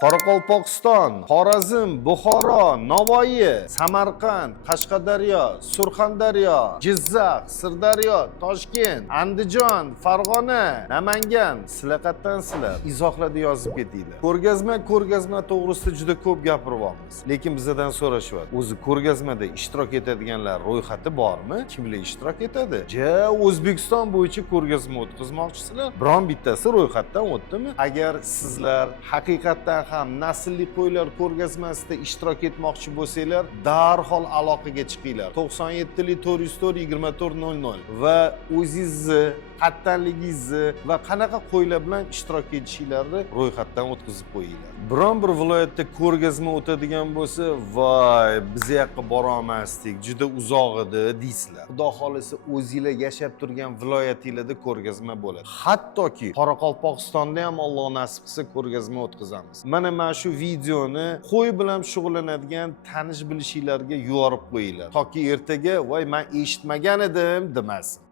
Qoraqalpog'iston, Xorazm, Buxoro, Navoiy, Samarqand, Qashqadaryo, Surxondaryo, Jizzax, Sirdaryo, Toshkent, Andijon, Farg'ona, Namangan, sizlar qayerdansizlar? Izohlarda yozib ketinglar. Ko'rgazma to'g'risida juda ko'p gapiryapmiz. Lekin bizdan so'rashyapti. O'zi ko'rgazmada ishtirok etadiganlar ro'yxati bormi? Kimlar ishtirok etadi? O'zbekiston bo'yicha ko'rgazma o'tkazmoqchisizlar? Biron bittasi ro'yxatdan o'tdimi? Agar sizlar haqiqatdan ham naslli qo'ylar ko'rgazmasida ishtirok etmoqchi bo'lsanglar, darhol aloqaga chiqinglar. 97 404 2400 va o'zingizni, qattanligingizni va qanaqa qo'ylar bilan ishtirok etishinglarni ro'yxatdan o'tkazib qo'yinglar. Biron bir viloyatda ko'rgazma o'tadigan bo'lsa, voy, biz yoqqa bora olmasdik, juda uzoq edi deysizlar. Xudo xolisa o'zingizlar yashab turgan viloyatingizda ko'rgazma bo'ladi. Hattoki Qoraqalpog'istonda ham Alloh nasib qilsa ko'rgazma o'tkazamiz. Mana shu videoni qo'y bilan shug'ullanadigan tanish bilishinglarga yuborib qo'yinglar. Toki ertaga voy men eshitmagan edim demasin.